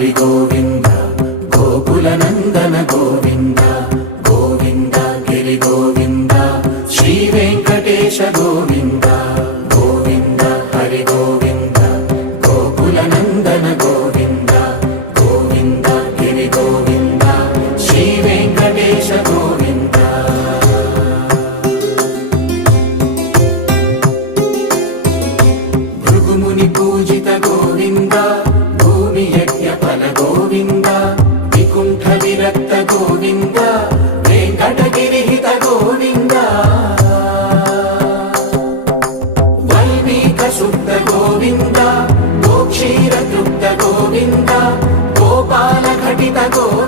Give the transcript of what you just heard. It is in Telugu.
హరి గోవింద గోకుల నందన గోవింద గోవింద గిరి గోవింద శ్రీ వెంకటేశ గోవింద గోవింద హరి గోవింద గోకుల నందన గోవింద గోవింద గిరి గోవింద శ్రీ వెంకటేశ గోవింద భృగుముని పూజిత గోవింద భూమి యజ్ఞ ఫల గోవింద వికుంఠ విరక్త గోవింద వెంకటగిరిహిత గోవింద వైదిక శుద్ధ గోవింద గోక్షీర తృప్త గోవింద గోపాల ఘటిత గోవింద